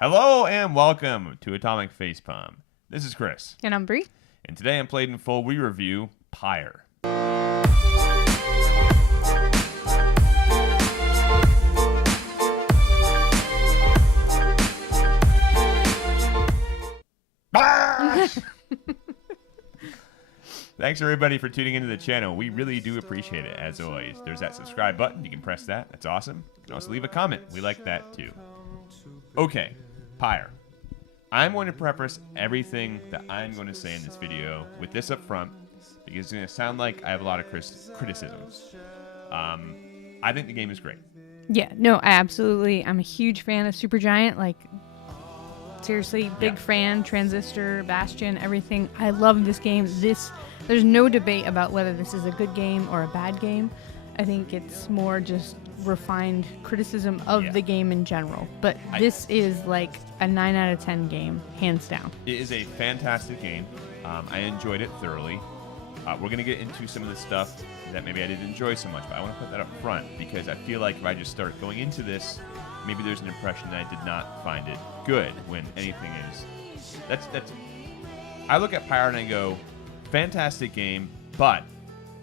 Hello and welcome to Atomic Facepalm. This is Chris. And I'm Bree. And today on Played in Full, we review Pyre. Thanks everybody for tuning into the channel. We really do appreciate it, as always. There's that subscribe button. You can press that. That's awesome. You can also leave a comment. We like that too. Okay, Pyre. I'm going to preface everything that I'm going to say in this video with this up front, because it's going to sound like I have a lot of criticisms. I think the game is great. Yeah, no, I'm a huge fan of Supergiant. Like, seriously, big fan. Transistor, Bastion, everything. I love this game. There's no debate about whether this is a good game or a bad game. I think it's more just refined criticism of the game in general. But this is like a 9 out of 10 game, hands down. It is a fantastic game. I enjoyed it thoroughly. We're going to get into some of the stuff that maybe I didn't enjoy so much, but I want to put that up front because I feel like if I just start going into this, maybe there's an impression that I did not find it good when anything is. That's. I look at Pyre and I go, fantastic game, but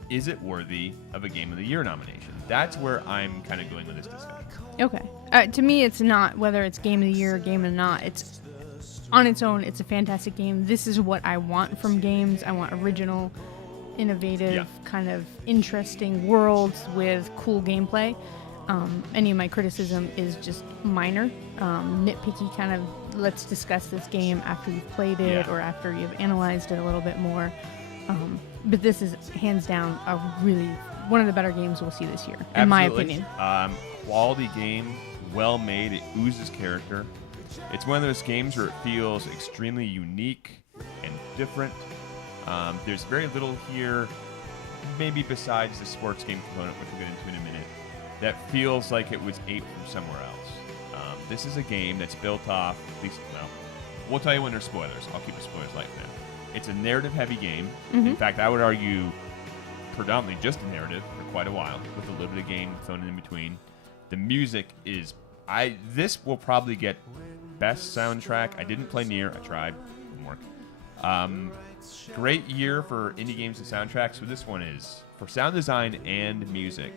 is it worthy of a Game of the Year nomination? That's where I'm kind of going with this discussion. Okay. To me, it's not whether it's Game of the Year or game or not. It's on its own. It's a fantastic game. This is what I want from games. I want original, innovative, kind of interesting worlds with cool gameplay. Any of my criticism is just minor, nitpicky kind of, let's discuss this game after you've played it or after you've analyzed it a little bit more. But this is hands down one of the better games we'll see this year, in my opinion. Quality game, well made, it oozes character. It's one of those games where it feels extremely unique and different. There's very little here, maybe besides the sports game component, which we'll get into in a minute, that feels like it was aped from somewhere else. This is a game that's built off, at least, well, we'll tell you when there's spoilers. I'll keep the spoilers light then. It's a narrative-heavy game. Mm-hmm. In fact, I would argue predominantly just a narrative for quite a while, with a little bit of game thrown in between. The music is... This will probably get best soundtrack. I didn't play Nier. I tried. Didn't work. Great year for indie games and soundtracks. So this one is, for sound design and music,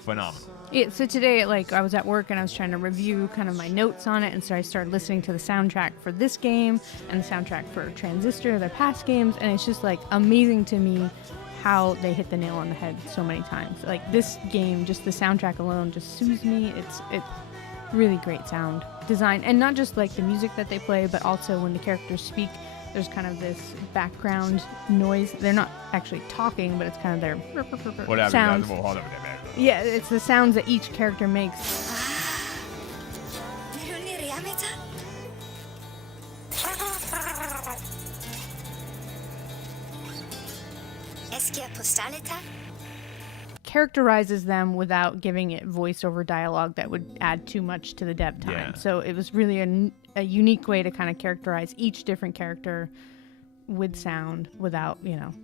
phenomenal. Yeah, so today, I was at work and I was trying to review kind of my notes on it, and so I started listening to the soundtrack for this game and the soundtrack for Transistor, their past games, and it's just amazing to me how they hit the nail on the head so many times. This game, just the soundtrack alone just soothes me. It's really great sound design, and not just the music that they play, but also when the characters speak, there's kind of this background noise. They're not actually talking, but it's kind of their sounds. Yeah, it's the sounds that each character makes. Characterizes them without giving it voiceover dialogue that would add too much to the dev time. Yeah. So it was really a unique way to kind of characterize each different character with sound without,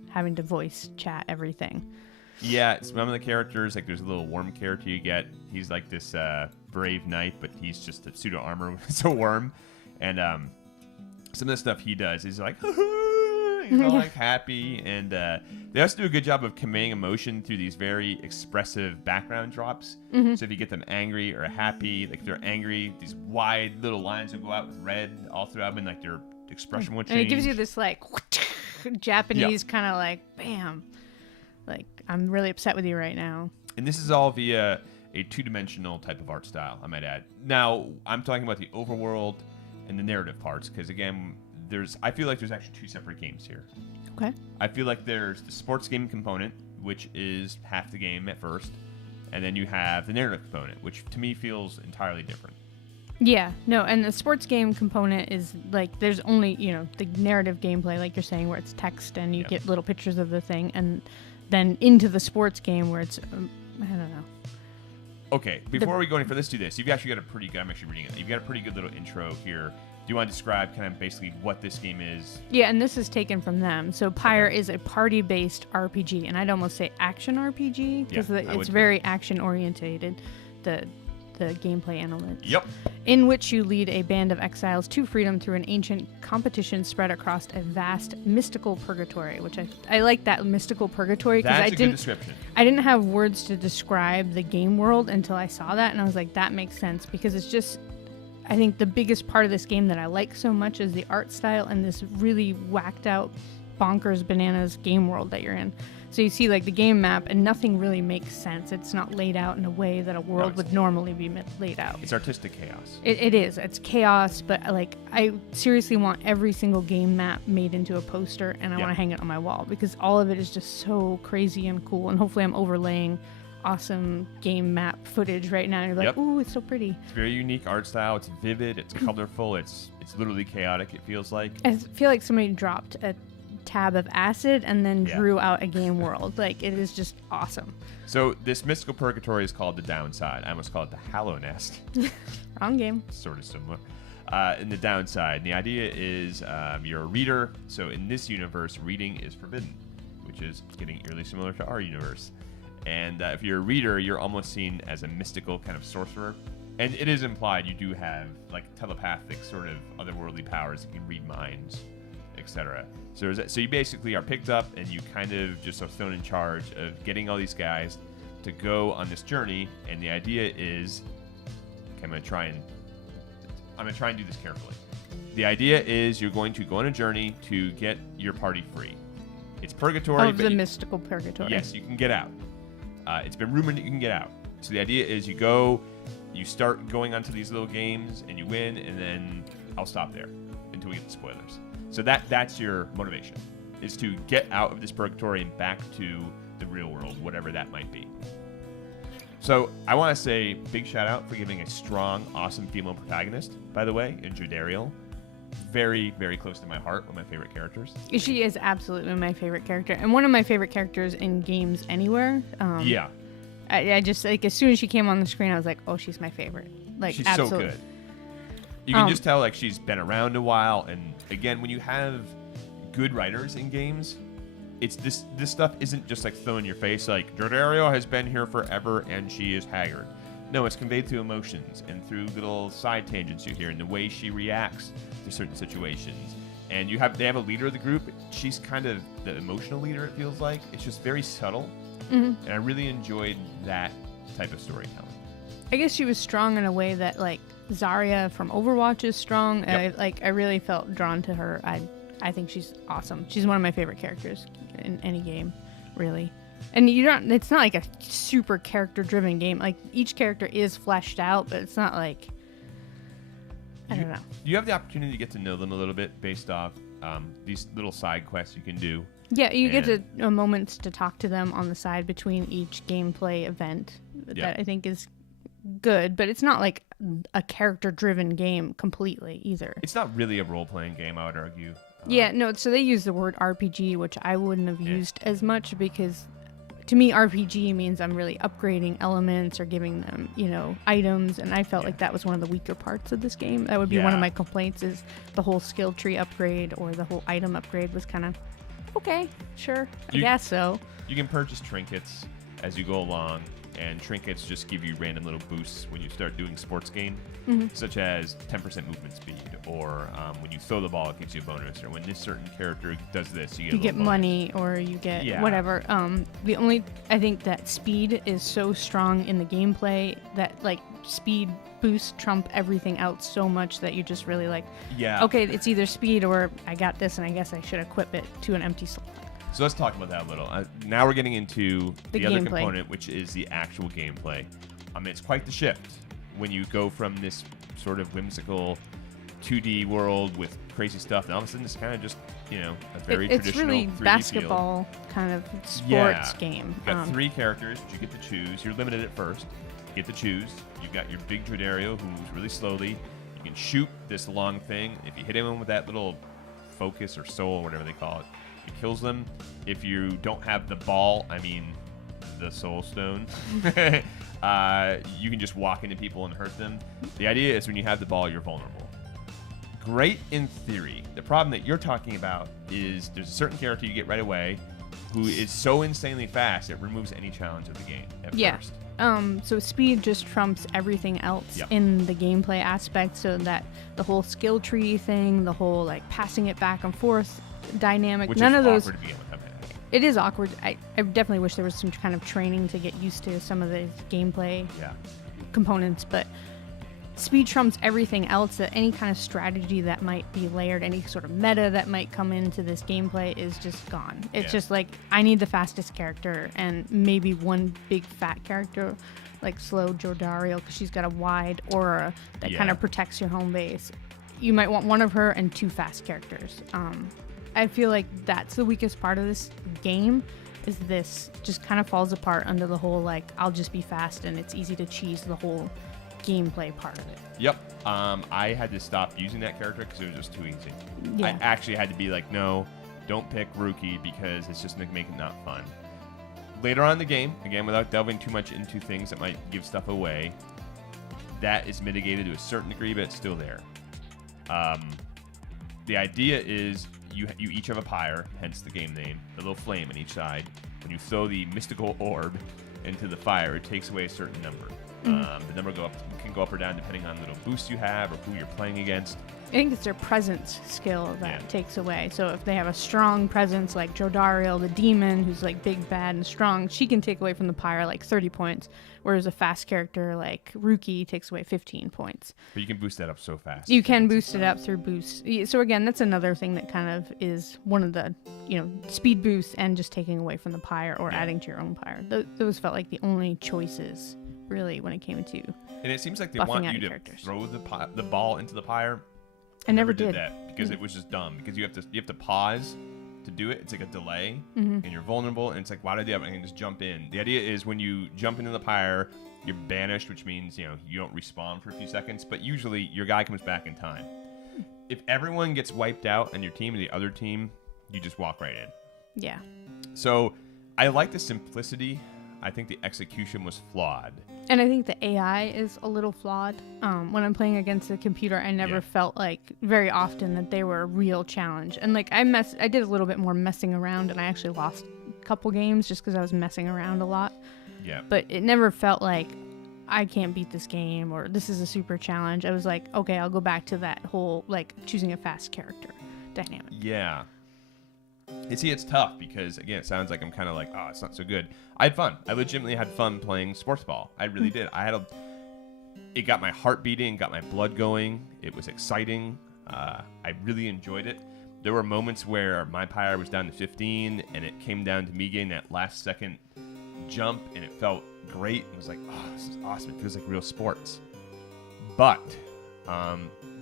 having to voice chat everything. Yeah, some of the characters, there's a little worm character you get. He's this brave knight, but he's just a pseudo armor with a worm. And some of the stuff he does is he's all happy. And they also do a good job of conveying emotion through these very expressive background drops. Mm-hmm. So if you get them angry or happy, if they're angry, these wide little lines will go out with red all throughout, and their expression will change. And it gives you this Japanese kind of bam. I'm really upset with you right now. And this is all via a two-dimensional type of art style, I might add. Now, I'm talking about the overworld and the narrative parts, because again, I feel like there's actually two separate games here. Okay. I feel like there's the sports game component, which is half the game at first, and then you have the narrative component, which to me feels entirely different. Yeah, no, and the sports game component is there's only, the narrative gameplay, like you're saying, where it's text and you get little pictures of the thing, and then into the sports game where it's, I don't know. Okay, before we go any further, let's do this. You've actually got a pretty good, I'm actually reading it. You've got a pretty good little intro here. Do you want to describe kind of basically what this game is? Yeah, and this is taken from them. So Pyre is a party-based RPG, and I'd almost say action RPG, because it's very action-orientated. the gameplay elements. Yep. In which you lead a band of exiles to freedom through an ancient competition spread across a vast mystical purgatory, which I like that mystical purgatory because That's a good description. I didn't have words to describe the game world until I saw that, and I was like, that makes sense because it's just, I think the biggest part of this game that I like so much is the art style and this really whacked out, bonkers, bananas game world that you're in. So you see like the game map and nothing really makes sense. It's not laid out in a way that a world would normally be laid out. It's artistic chaos. It is. It's chaos, but like I seriously want every single game map made into a poster and I want to hang it on my wall because all of it is just so crazy and cool. And hopefully I'm overlaying awesome game map footage right now. And you're like, ooh, it's so pretty. It's very unique art style. It's vivid. It's colorful. It's literally chaotic, it feels like. I feel like somebody dropped a tab of acid and then drew out a game world. Like, it is just awesome. So this mystical purgatory is called the Downside. I almost call it the Hallow Nest. Wrong game. Sort of similar. In the Downside, the idea is you're a reader. So in this universe, reading is forbidden, which is getting eerily similar to our universe. And if you're a reader, you're almost seen as a mystical kind of sorcerer. And it is implied you do have like telepathic sort of otherworldly powers. You can read minds, etc. So you basically are picked up and you kind of just are thrown in charge of getting all these guys to go on this journey. And the idea is, okay, I'm gonna try and do this carefully. The idea is you're going to go on a journey to get your party free. It's purgatory. Of the mystical purgatory. Yes, you can get out. It's been rumored that you can get out. So the idea is you start going onto these little games and you win, and then I'll stop there until we get the spoilers. So that's your motivation, is to get out of this purgatory and back to the real world, whatever that might be. So I want to say big shout out for giving a strong, awesome female protagonist, by the way, in Jodariel. Very, very close to my heart, one of my favorite characters. She is absolutely my favorite character, and one of my favorite characters in games anywhere. Yeah. I just, like, as soon as she came on the screen, I was like, oh, she's my favorite. Like, she's absolutely. so good. You can just tell, like, she's been around a while, and again, when you have good writers in games, it's this stuff isn't just like thrown in your face, like, Jordario has been here forever and she is haggard. No, it's conveyed through emotions and through little side tangents you hear and the way she reacts to certain situations. And they have a leader of the group. She's kind of the emotional leader, it feels like. It's just very subtle. Mm-hmm. And I really enjoyed that type of storytelling. I guess she was strong in a way that, like, Zarya from Overwatch is strong. Yep. I really felt drawn to her. I think she's awesome. She's one of my favorite characters in any game, really. And it's not like a super character-driven game. Like, each character is fleshed out, but it's not like, I don't know. You have the opportunity to get to know them a little bit based off these little side quests you can do. Yeah, you get a moment to talk to them on the side between each gameplay event. That I think is good, but it's not like a character-driven game completely either. It's not really a role-playing game, I would argue. So they use the word RPG, which I wouldn't have used as much because to me RPG means I'm really upgrading elements or giving them, items, and I felt like that was one of the weaker parts of this game. That would be one of my complaints, is the whole skill tree upgrade or the whole item upgrade was kind of okay, sure, I guess so. You can purchase trinkets as you go along, and trinkets just give you random little boosts when you start doing sports game, such as 10% movement speed, or when you throw the ball, it gives you a bonus, or when this certain character does this, you get money, or you get whatever. I think that speed is so strong in the gameplay that, like, speed boosts trump everything else so much that you just really like, okay, it's either speed or I got this, and I guess I should equip it to an empty slot. So let's talk about that a little. Now we're getting into the other component, which is the actual gameplay. It's quite the shift when you go from this sort of whimsical 2D world with crazy stuff, and all of a sudden it's kind of just, a very traditional 3D It's really basketball kind of sports game. You've got 3 characters that you get to choose. You're limited at first. You get to choose. You've got your big Jordario, who moves really slowly. You can shoot this long thing. If you hit him with that little focus or soul or whatever they call it, it kills them. If you don't have the ball, the soul stone, you can just walk into people and hurt them. The idea is when you have the ball, you're vulnerable. Great in theory. The problem that you're talking about is there's a certain character you get right away who is so insanely fast it removes any challenge of the game at first. So speed just trumps everything else in the gameplay aspect, so that the whole skill tree thing, the whole like passing it back and forth dynamic, Which none is of those. awkward to begin with, I mean. It is awkward. I definitely wish there was some kind of training to get used to some of the gameplay components, but speed trumps everything else. That any kind of strategy that might be layered, any sort of meta that might come into this gameplay is just gone. It's just like, I need the fastest character and maybe one big fat character like slow Jodariel, because she's got a wide aura that kind of protects your home base. You might want one of her and 2 fast characters. I feel like that's the weakest part of this game, is this just kind of falls apart under the whole like, I'll just be fast and it's easy to cheese the whole gameplay part of it. Yep. I had to stop using that character because it was just too easy. Yeah. I actually had to be like, no, don't pick Rookie, because it's just going to make it not fun. Later on in the game, again, without delving too much into things that might give stuff away, that is mitigated to a certain degree, but it's still there. The idea is you each have a pyre, hence the game name, the little flame on each side. When you throw the mystical orb into the fire, it takes away a certain number. The number can go up or down depending on the little boosts you have or who you're playing against. I think it's their presence skill that takes away. So if they have a strong presence like Jodariel, the demon, who's like big, bad, and strong, she can take away from the pyre like 30 points, whereas a fast character like Rookie takes away 15 points. But you can boost that up so fast. You can boost it up through boosts. So again, that's another thing that kind of is one of the, speed boosts and just taking away from the pyre or adding to your own pyre. Those felt like the only choices, really, when it came to and it seems like they buffing want out you to characters. throw the ball into the pyre. I never did that because it was just dumb. Because you have to pause to do it. It's like a delay, and you're vulnerable. And it's like, why did I do that? I can just jump in. The idea is when you jump into the pyre, you're banished, which means you don't respawn for a few seconds. But usually your guy comes back in time. If everyone gets wiped out on your team and the other team, you just walk right in. Yeah. So I like the simplicity. I think the execution was flawed. And I think the AI is a little flawed. When I'm playing against the computer, I never felt like very often that they were a real challenge. And like I did a little bit more messing around, and I actually lost a couple games just because I was messing around a lot. Yeah. But it never felt like I can't beat this game or this is a super challenge. I was like, okay, I'll go back to that whole like choosing a fast character dynamic. Yeah. And see, it's tough because, again, it sounds like I'm kind of like, oh, it's not so good. I had fun. I legitimately had fun playing sports ball. I really did. It got my heart beating, got my blood going. It was exciting. I really enjoyed it. There were moments where my pyre was down to 15, and it came down to me getting that last second jump, and it felt great. It was like, oh, this is awesome. It feels like real sports. But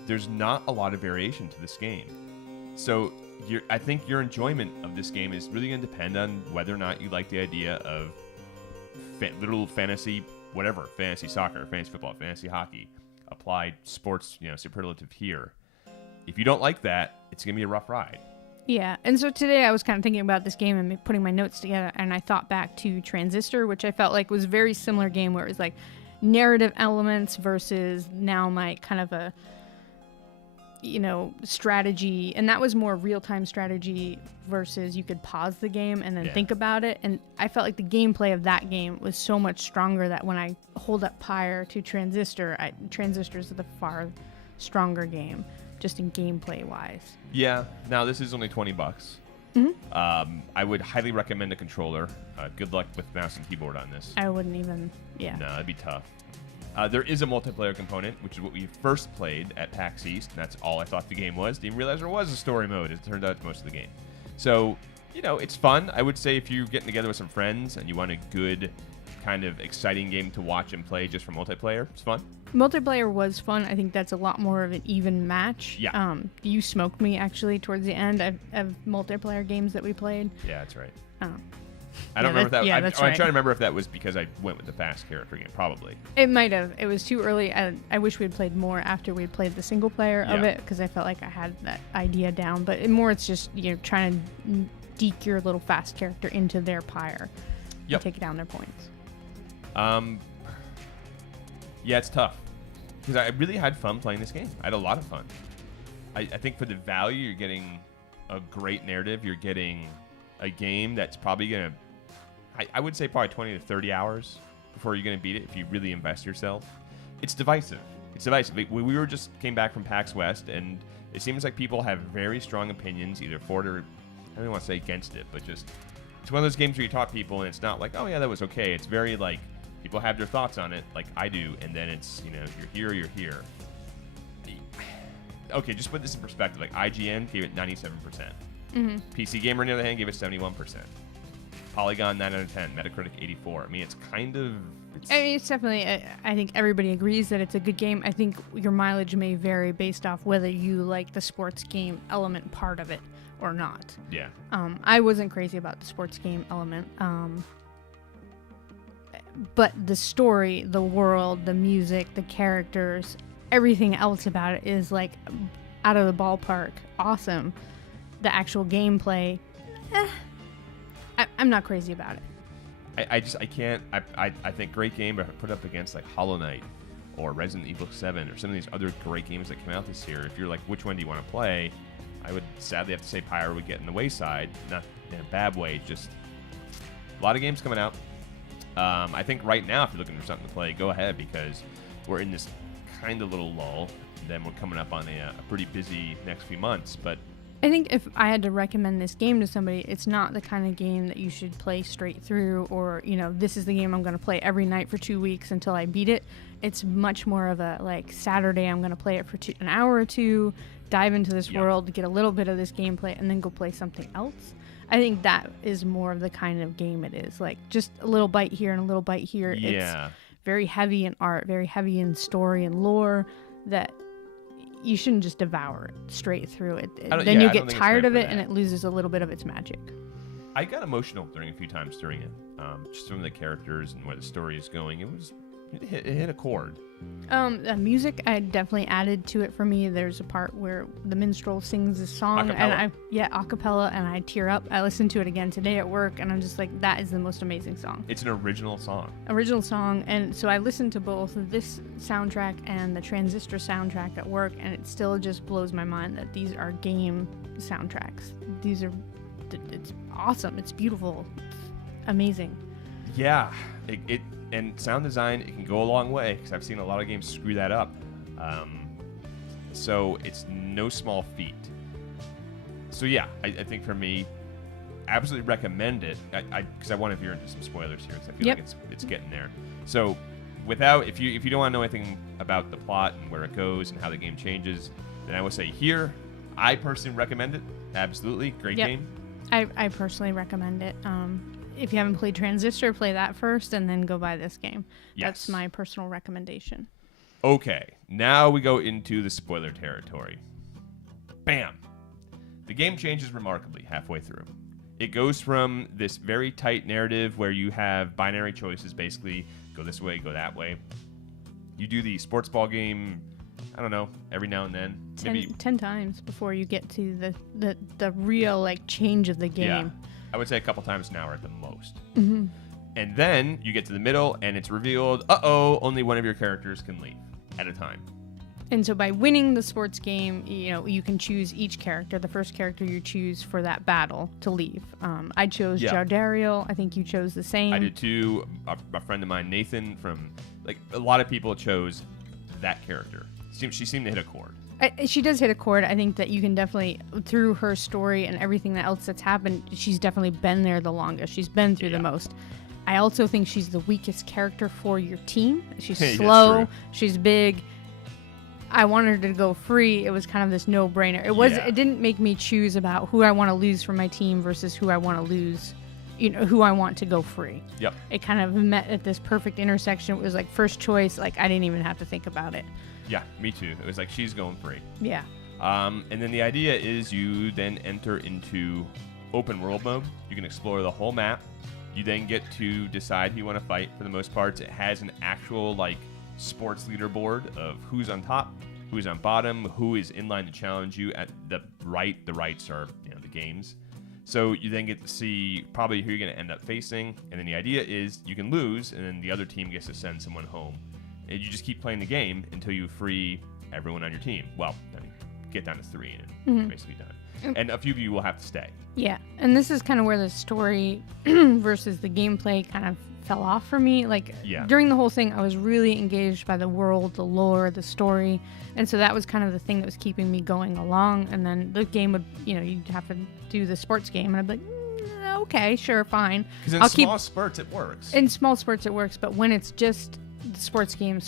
there's not a lot of variation to this game. So I think your enjoyment of this game is really going to depend on whether or not you like the idea of little fantasy, whatever, fantasy soccer, fantasy football, fantasy hockey, applied sports, superlative here. If you don't like that, it's going to be a rough ride. Yeah, and so today I was kind of thinking about this game and putting my notes together, and I thought back to Transistor, which I felt like was a very similar game where it was like narrative elements versus now my kind of a strategy, and that was more real-time strategy versus you could pause the game and then think about it. And I felt like the gameplay of that game was so much stronger that when I hold up Pyre to Transistor, Transistor is the far stronger game just in gameplay wise. Yeah. Now this is only $20. I would highly recommend a controller. Good luck with mouse and keyboard on this. I wouldn't even. No, it'd be tough. There is a multiplayer component, which is what we first played at PAX East, and that's all I thought the game was. Didn't realize there was a story mode. It turned out it's most of the game. So, it's fun. I would say if you're getting together with some friends and you want a good, kind of exciting game to watch and play just for multiplayer, it's fun. Multiplayer was fun. I think that's a lot more of an even match. Yeah. You smoked me, actually, towards the end of multiplayer games that we played. Yeah, that's right. I don't remember if that. Yeah, I'm that's trying right. to remember if that was because I went with the fast character game. Probably. It might have. It was too early. I wish we had played more after we had played the single player of it, because I felt like I had that idea down. But it's just trying to deke your little fast character into their pyre and take down their points. Yeah, it's tough because I really had fun playing this game. I had a lot of fun. I think for the value, you're getting a great narrative. You're getting a game that's probably going to, I would say probably 20 to 30 hours before you're going to beat it if you really invest yourself. It's divisive. It's divisive. We just came back from PAX West, and it seems like people have very strong opinions, either for it or, I don't want to say against it, but just, it's one of those games where you talk to people, and it's not like, oh yeah, that was okay. It's very like, people have their thoughts on it, like I do, and then it's, you're here. Okay, just put this in perspective. Like IGN gave it 97%. PC Gamer, on the other hand, gave it 71%. Polygon 9 out of 10. Metacritic 84. I mean, it's kind of. It's definitely. I think everybody agrees that it's a good game. I think your mileage may vary based off whether you like the sports game element part of it or not. Yeah. I wasn't crazy about the sports game element. But the story, the world, the music, the characters, everything else about it is like out of the ballpark. Awesome. The actual gameplay, I'm not crazy about it. I can't. I think great game, but put up against like Hollow Knight or Resident Evil 7 or some of these other great games that came out this year. If you're like, which one do you want to play? I would sadly have to say Pyre would get in the wayside. Not in a bad way, just a lot of games coming out. I think right now, if you're looking for something to play, go ahead, because we're in this kind of little lull. Then we're coming up on a pretty busy next few months. But I think if I had to recommend this game to somebody, it's not the kind of game that you should play straight through, or this is the game I'm going to play every night for 2 weeks until I beat it. It's much more of a like Saturday, I'm going to play it for an hour or two, dive into this world, get a little bit of this gameplay, and then go play something else. I think that is more of the kind of game it is. Like just a little bite here and a little bite here. Yeah. It's very heavy in art, very heavy in story and lore, that you shouldn't just devour it straight through it. Then you get tired of it and it loses a little bit of its magic. I got emotional a few times during it, just from the characters and where the story is going. It hit a chord. The music I definitely added to it for me. There's a part where the minstrel sings a song, acapella. Acapella, and I tear up. I listened to it again today at work, and I'm just like, that is the most amazing song. It's an original song. And so I listened to both this soundtrack and the Transistor soundtrack at work, and it still just blows my mind that these are game soundtracks. It's awesome. It's beautiful. It's amazing. Yeah, and sound design, it can go a long way, because I've seen a lot of games screw that up. So it's no small feat. So yeah, I think for me, absolutely recommend it. Because I want to veer into some spoilers here, because I feel like it's getting there. So if you don't want to know anything about the plot and where it goes and how the game changes, then I would say here, I personally recommend it. Absolutely, great game. I personally recommend it. If you haven't played Transistor, play that first and then go buy this game. Yes. That's my personal recommendation. Okay, now we go into the spoiler territory. Bam! The game changes remarkably halfway through. It goes from this very tight narrative where you have binary choices, basically, go this way, go that way. You do the sports ball game, I don't know, every now and then. 10 times before you get to the real like change of the game. Yeah. I would say a couple times an hour at the most. Mm-hmm. And then you get to the middle, and it's revealed, only one of your characters can leave at a time. And so by winning the sports game, you can choose each character, the first character you choose for that battle to leave. I chose Jardariel. I think you chose the same. I did too. A friend of mine, Nathan, from, like, a lot of people chose that character. She seemed to hit a chord. She does hit a chord. I think that you can definitely, through her story and everything else that's happened, she's definitely been there the longest. She's been through the most. I also think she's the weakest character for your team. She's slow. She's big. I wanted her to go free. It was kind of this no-brainer. It didn't make me choose about who I want to lose for my team versus who I want to lose, who I want to go free. Yep. It kind of met at this perfect intersection. It was like first choice. Like I didn't even have to think about it. Yeah, me too. It was like she's going free. Yeah. And then the idea is you then enter into open world mode. You can explore the whole map. You then get to decide who you want to fight for the most parts. It has an actual like sports leaderboard of who's on top, who's on bottom, who is in line to challenge you at the right. The rights are the games. So you then get to see probably who you're going to end up facing. And then the idea is you can lose, and then the other team gets to send someone home. And you just keep playing the game until you free everyone on your team. Well, I mean, get down to 3 and it's basically done. And a few of you will have to stay. Yeah, and this is kind of where the story versus the gameplay kind of fell off for me. Like during the whole thing, I was really engaged by the world, the lore, the story, and so that was kind of the thing that was keeping me going along. And then the game would, you'd have to do the sports game, and I'd be like, okay, sure, fine. Because in small spurts it works. In small spurts it works, but when it's just the sports game,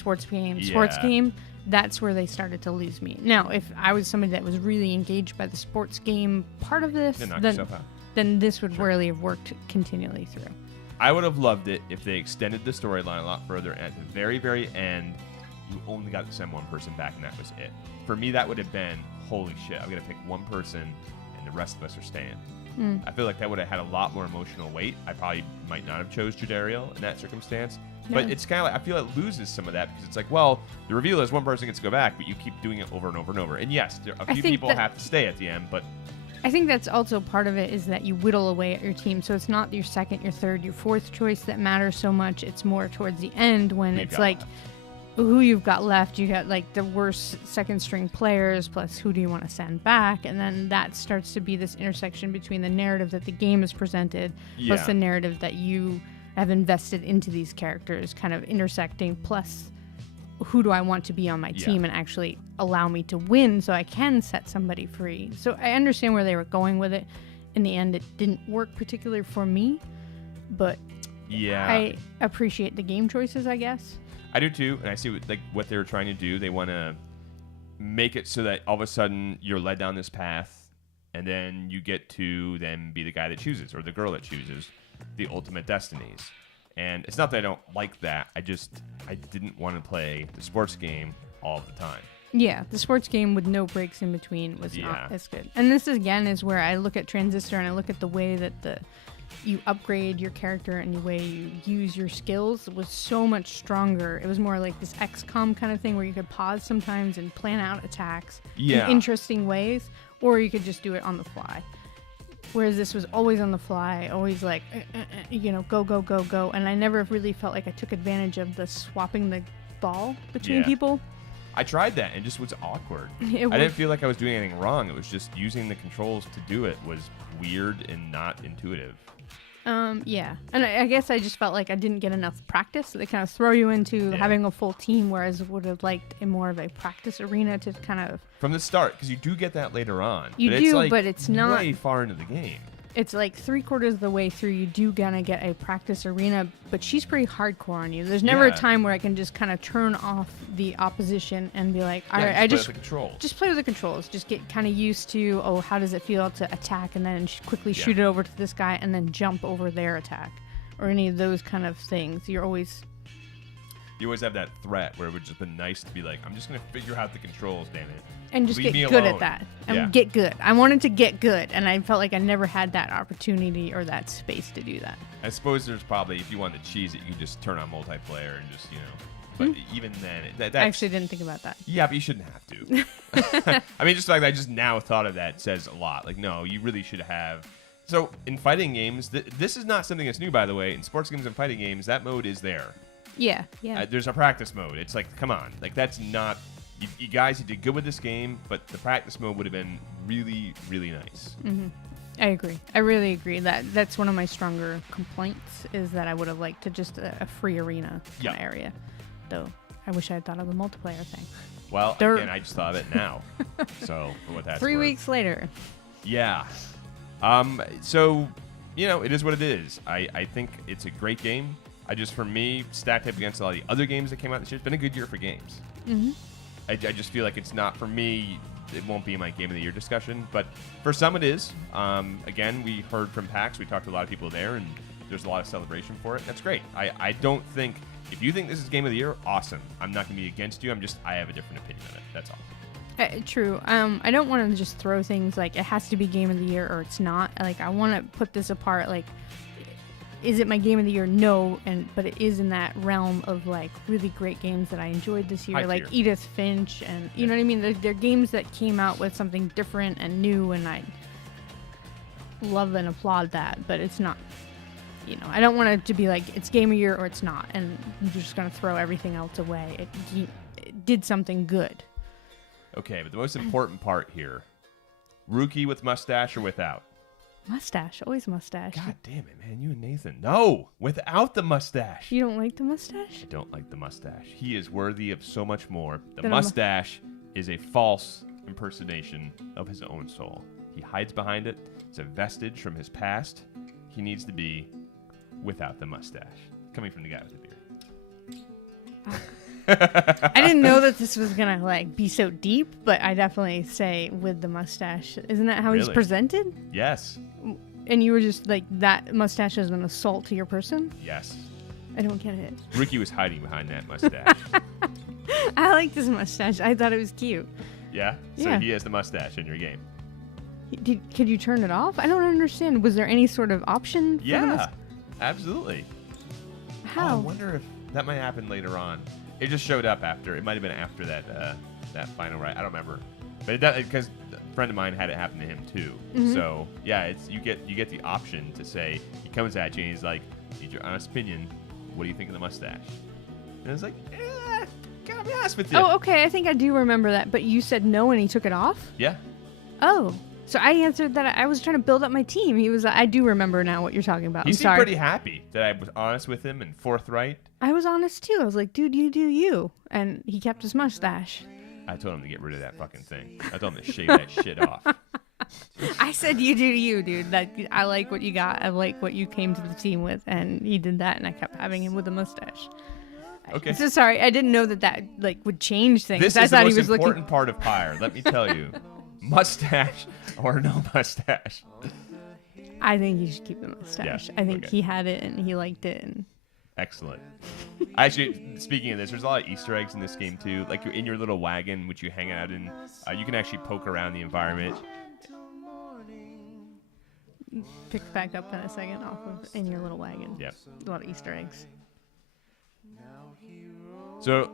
that's where they started to lose me. Now, if I was somebody that was really engaged by the sports game part of this, then this would really have worked continually through. I would have loved it if they extended the storyline a lot further, and at the very, very end, you only got to send one person back, and that was it. For me, that would have been, holy shit, I'm going to pick one person, and the rest of us are staying. I feel like that would have had a lot more emotional weight. I probably might not have chose Judariel in that circumstance. But it's kind of like, I feel it loses some of that, because it's like, well, the reveal is one person gets to go back, but you keep doing it over and over and over. And yes, a few people have to stay at the end, but... I think that's also part of it, is that you whittle away at your team. So it's not your second, your third, your fourth choice that matters so much. It's more towards the end when it's like who you've got left. You got like the worst second string players, plus who do you want to send back? And then that starts to be this intersection between the narrative that the game is presented, plus the narrative that you have invested into these characters, kind of intersecting, plus who do I want to be on my team and actually allow me to win so I can set somebody free. So I understand where they were going with it. In the end, it didn't work particularly for me, but I appreciate the game choices, I guess. I do too, and I see what they were trying to do. They want to make it so that all of a sudden you're led down this path, and then you get to then be the guy that chooses, or the girl that chooses, the ultimate destinies. And it's not that I don't like that. I didn't want to play the sports game all the time. Yeah, the sports game with no breaks in between was not as good. And this, again, is where I look at Transistor and I look at the way that you upgrade your character and the way you use your skills was so much stronger. It was more like this XCOM kind of thing where you could pause sometimes and plan out attacks in interesting ways, or you could just do it on the fly. Whereas this was always on the fly, always like, go, go, go, go. And I never really felt like I took advantage of the swapping the ball between people. I tried that and it just was awkward. I didn't feel like I was doing anything wrong. It was just using the controls to do it was weird and not intuitive. Yeah. And I guess I just felt like I didn't get enough practice. They kind of throw you into having a full team, whereas I would have liked more of a practice arena to kind of... From the start, because you do get that later on. But it's not... way far into the game. It's like 3/4 of the way through, you do gonna get a practice arena, but she's pretty hardcore on you. There's never a time where I can just kind of turn off the opposition and be like, all right, just play with the controls. Just get kind of used to, how does it feel to attack and then quickly shoot it over to this guy and then jump over their attack, or any of those kind of things. You always have that threat where it would just be nice to be like, I'm just gonna figure out the controls, damn it. And just get good at that. And get good. I wanted to get good, and I felt like I never had that opportunity or that space to do that. I suppose there's probably, if you wanted to cheese it, you could just turn on multiplayer and just, But even then... That's, I actually didn't think about that. Yeah, but you shouldn't have to. I mean, just like I just now thought of that says a lot. Like, no, you really should have... So, in fighting games, this is not something that's new, by the way. In sports games and fighting games, that mode is there. Yeah. There's a practice mode. It's like, come on. Like, that's not... You guys, you did good with this game, but the practice mode would have been really, really nice. Mm-hmm. I agree. I really agree. That's one of my stronger complaints, is that I would have liked to just a free arena kind of area. Though I wish I had thought of the multiplayer thing. Well, again, I just thought of it now. So, for what that's 3 weeks later. Yeah. So, it is what it is. I think it's a great game. For me, stacked up against a lot of the other games that came out this year, it's been a good year for games. Mm-hmm. I just feel like it's not, for me, it won't be my Game of the Year discussion, but for some it is. Again, we heard from PAX, we talked to a lot of people there, and there's a lot of celebration for it. That's great. I don't think, if you think this is Game of the Year, awesome. I'm not going to be against you, I have a different opinion of it. That's all. True. I don't want to just throw things like it has to be Game of the Year or it's not. Like, I want to put this apart, like, is it my Game of the Year? No, but it is in that realm of like really great games that I enjoyed this year, like Edith Finch, and you know what I mean. They're games that came out with something different and new, and I love and applaud that. But it's not, I don't want it to be like it's Game of the Year or it's not, and I'm just gonna throw everything else away. It did something good. Okay, but the most important part here: rookie with mustache or without? Mustache, always mustache. God damn it, man. You and Nathan. No, without the mustache. You don't like the mustache? I don't like the mustache. He is worthy of so much more. The Then mustache is a false impersonation of his own soul. He hides behind it. It's a vestige from his past. He needs to be without the mustache. Coming from the guy with the beard. I didn't know that this was gonna like be so deep, but I definitely say with the mustache. Isn't that how he's Really? presented? Yes. And you were just like, that mustache is an assault to your person? Yes. I don't get it. Ricky was hiding behind that mustache. I like this mustache. I thought it was cute. Yeah? So Yeah. he has the mustache in your game. Could you turn it off? I don't understand. Was there any sort of option for the Yeah. Absolutely. How? Oh, I wonder if that might happen later on. It just showed up after. It might have been after that that final ride. I don't remember. But because a friend of mine had it happen to him too. Mhm. So yeah, it's you get the option to say, he comes at you and he's like, "Need your honest opinion. What do you think of the mustache?" And it's like, gotta be honest with you. Oh, okay. I think I do remember that. But you said no and he took it off? Yeah. Oh. So I answered that I was trying to build up my team. He was. I do remember now what you're talking about. He I'm seemed sorry. pretty happy that I was honest with him and forthright. I was honest too. I was like, dude, you do you. And he kept his mustache. I told him to get rid of that fucking thing. I told him to shave that shit off. I said, you do you, dude. That I like what you got. I like what you came to the team with. And he did that, and I kept having him with a mustache. Okay. So sorry, I didn't know that like would change things. This I is the thought most he was important looking. part of Pyre. Let me tell you. Mustache or no mustache. I think he should keep the mustache. Yeah, I think okay. he had it and he liked it. And Excellent. Actually, speaking of this, there's a lot of Easter eggs in this game too. Like in your little wagon, which you hang out in, you can actually poke around the environment. pick back up in a second off of in your little wagon. Yep. A lot of Easter eggs. So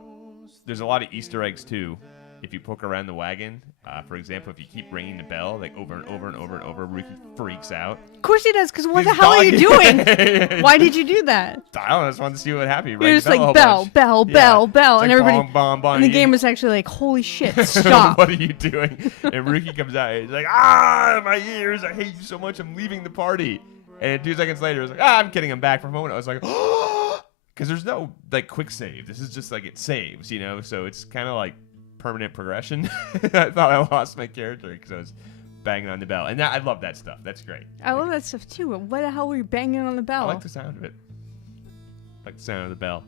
there's a lot of Easter eggs too. If you poke around the wagon, for example, if you keep ringing the bell like over and over and over and over, Ricky freaks out. Of course he does, because what the He's hell are you dogging- doing? Why did you do that? I don't know, I just wanted to see what happened. You're just like bell, bell, bell, and everybody. And the game was actually like, holy shit, stop. What are you doing? And Ricky comes out. He's like, my ears! I hate you so much. I'm leaving the party. And 2 seconds later, I was like, I'm kidding. I'm back for a moment. I was like, because there's no like quick save. This is just like it saves, you know. So it's kind of like permanent progression. I thought I lost my character because I was banging on the bell, and I love that stuff. That's great. I love that stuff too. But why the hell were you banging on the I bell? like the sound of it. I like the sound of the bell.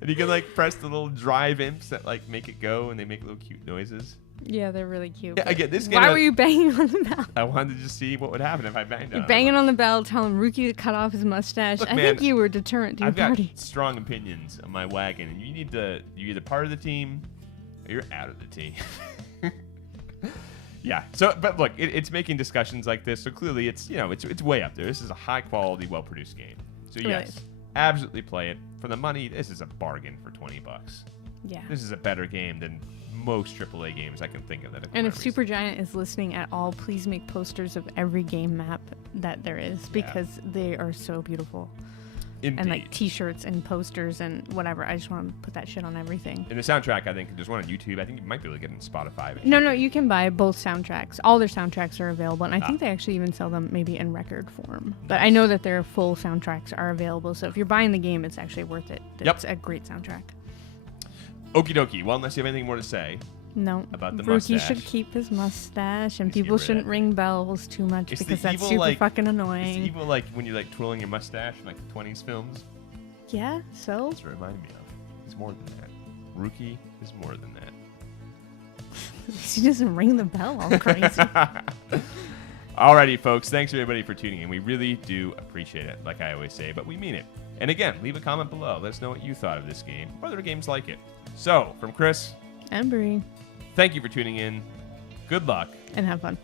And you can like press the little drive imps that like make it go, and they make little cute noises. Yeah, they're really cute. Yeah, but again, this game. why were you banging on the bell? I wanted to just see what would happen if I banged on You're it. banging on the bell, telling Ruki to cut off his mustache. Look, I man, think you were a deterrent to your I've got party. strong opinions on my wagon, and you need to. You're either part of the team, or you're out of the team. Yeah. So, but look, it's making discussions like this. So clearly, it's it's way up there. This is a high quality, well produced game. So Really yes, is. absolutely play it for the money. This is a bargain for $20. Yeah. This is a better game than most AAA games I can think of that. have And come if out recently. Supergiant is listening at all, please make posters of every game map that there is, because they are so beautiful. Indeed. And like T-shirts and posters and whatever. I just want to put that shit on everything. And the soundtrack, I think there's one on YouTube. I think you might be able to get it on Spotify. No, you can buy both soundtracks. All their soundtracks are available, and I think they actually even sell them maybe in record form. But I know that their full soundtracks are available, so if you're buying the game, it's actually worth it. Yep. It's a great soundtrack. Okie dokie. Well, unless you have anything more to say. No, About the Rookie mustache. should keep his mustache, and Needs to get people rid of shouldn't that ring bells too much It's the because that's evil, super like- fucking It's annoying. evil like when you're like twirling your mustache in like the 20s films. Yeah, so That's what it reminded me of. He's more than that. Rookie is more than that. he doesn't ring the bell all crazy. Alrighty, folks. Thanks everybody for tuning in. We really do appreciate it, like I always say, but we mean it. And again, leave a comment below. Let us know what you thought of this game or other games like it. So, from Chris, Embry, thank you for tuning in. Good luck. and have fun.